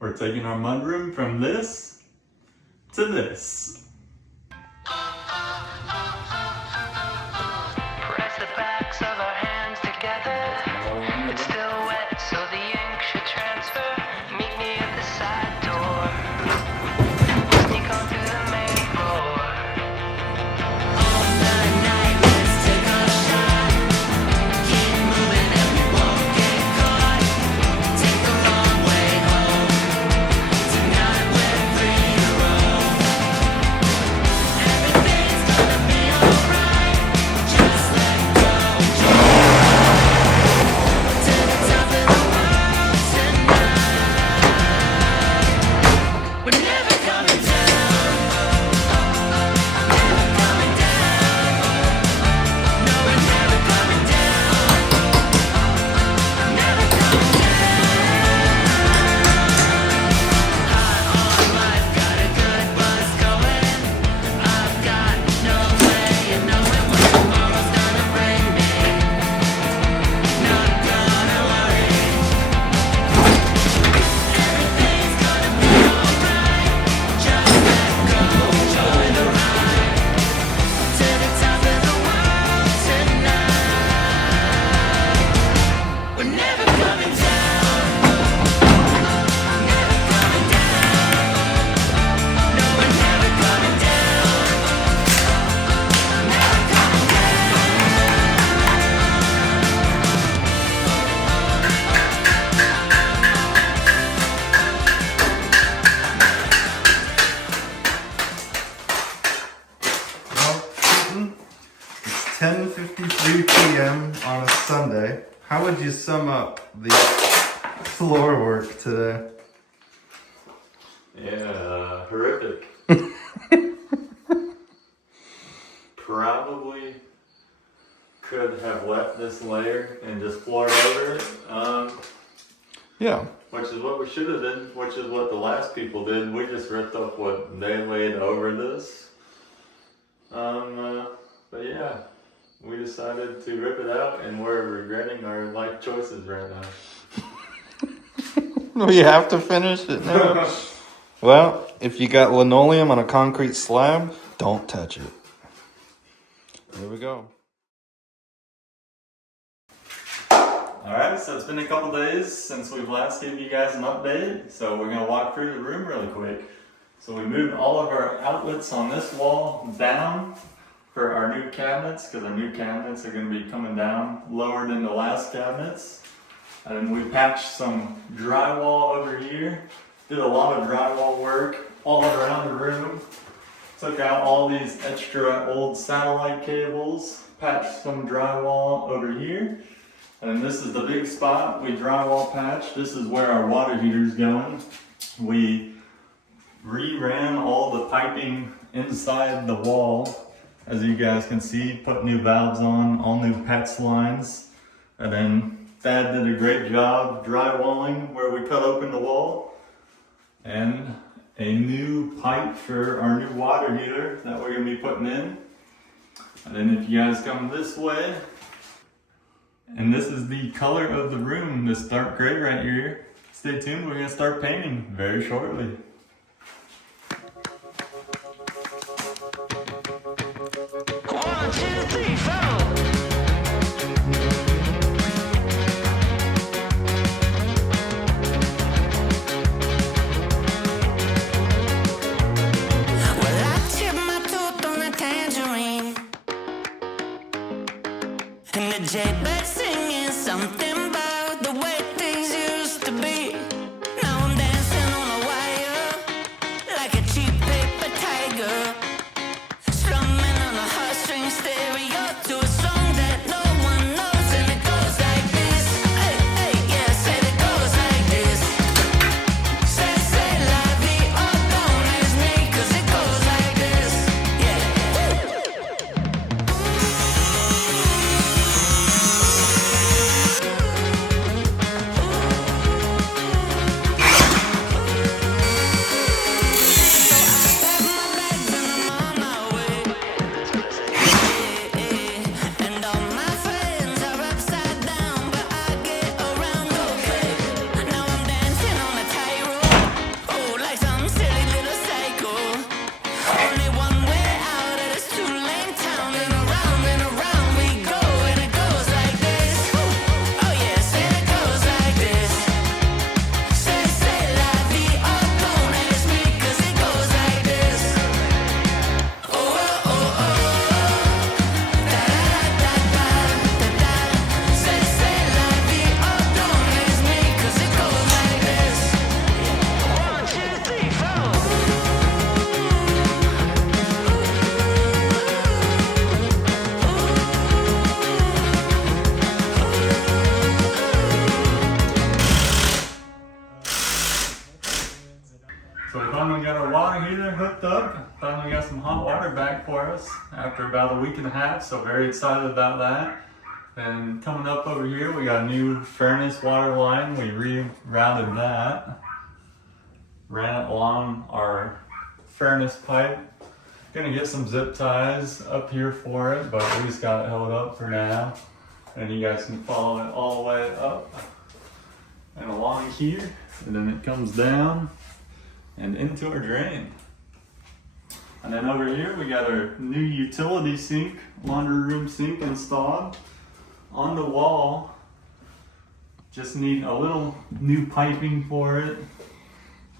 We're taking our mudroom from this to this. Press the backs of our hands together. It's still wet, so the ink should transfer. Meet me at the side door. Sneak onto the main floor. All night, let's take a shot. Keep moving and we won't get caught. Take the long way home. Tonight we're free to roam. Everything's gonna be alright. Just let go. To the top of the world tonight. We're never coming down. Never coming down. No, we're never coming down. Never coming down. High on life, got a good buzz going. I've got no way of knowing what tomorrow's gonna bring me. Not gonna worry. Everything's gonna be alright. Just let go, enjoy the ride. To the top of the world tonight. We're never coming down. Never coming down. No, we're never coming down. Never coming Well, Keaton, it's 10:53 p.m. on a Sunday. How would you sum up the floor work today? Yeah, horrific. Probably could have left this layer and just floored over it. Yeah. Which is what we should have done, which is what the last people did. We just ripped up what they laid over this. But yeah, we decided to rip it out and we're regretting our life choices right now. We have to finish it now. Well, if you got linoleum on a concrete slab, don't touch it. There we go. Alright, so it's been a couple days since we've last gave you guys an update, so we're going to walk through the room really quick. So we moved all of our outlets on this wall down for our new cabinets, because our new cabinets are going to be coming down lower than the last cabinets. And then we patched some drywall over here, did a lot of drywall work all around the room, took out all these extra old satellite cables, patched some drywall over here. And then this is the big spot we drywall patched. This is where our water heater's going. We re-ran all the piping inside the wall. As you guys can see, put new valves on, all new PEX lines. And then Thad did a great job drywalling where we cut open the wall. And a new pipe for our new water heater that we're gonna be putting in. And then if you guys come this way, and this is the color of the room, this dark gray right here. Stay tuned, we're gonna start painting very shortly. One, two, three, four. Well, I tipped my tooth on a tangerine, and the jaybird singing something about the way things used to be. Now I'm dancing on a wire. So we finally got our water heater hooked up. Finally got some hot water back for us after about a week and a half. So very excited about that. And coming up over here, we got a new furnace water line. We rerouted that. Ran it along our furnace pipe. Gonna get some zip ties up here for it, but we just got it held up for now. And you guys can follow it all the way up and along here. And then it comes down and into our drain. And then over here we got our new utility sink, laundry room sink installed on the wall. Just need a little new piping for it,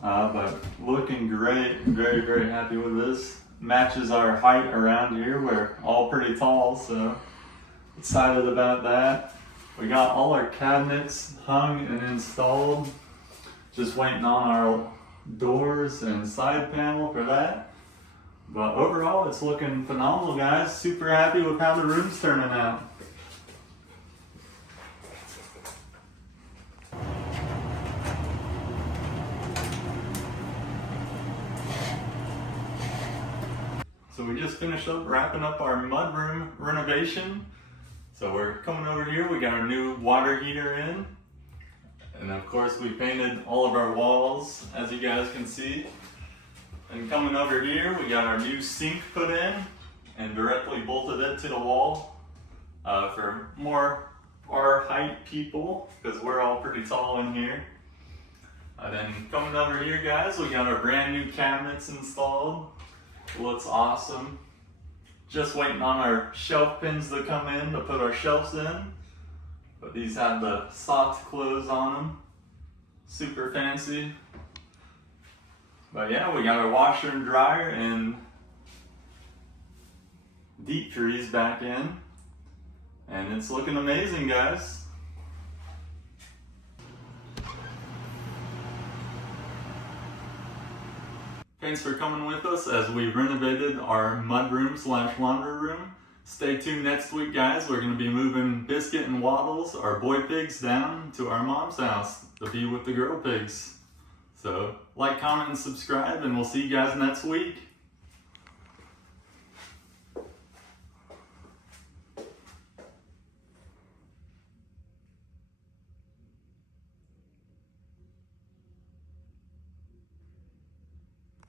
but looking great. Very, very happy with this. Matches our height around here. We're all pretty tall, so excited about that. We got all our cabinets hung and installed. Just waiting on our doors and side panel for that. But overall, it's looking phenomenal, guys. Super happy with how the room's turning out. So we just finished up wrapping up our mudroom renovation. So we're coming over here, we got our new water heater in. And of course we painted all of our walls, as you guys can see. And coming over here, we got our new sink put in and directly bolted it to the wall for more our height people, because we're all pretty tall in here. And then coming over here, guys, we got our brand new cabinets installed. Looks awesome. Just waiting on our shelf pins to come in to put our shelves in. But these have the soft close on them. Super fancy. But yeah, we got our washer and dryer and deep freeze back in. And it's looking amazing, guys. Thanks for coming with us as we renovated our mudroom / laundry room. Stay tuned next week, guys. We're going to be moving Biscuit and Waddles, our boy pigs, down to our mom's house to be with the girl pigs. So like, comment, and subscribe, and we'll see you guys next week.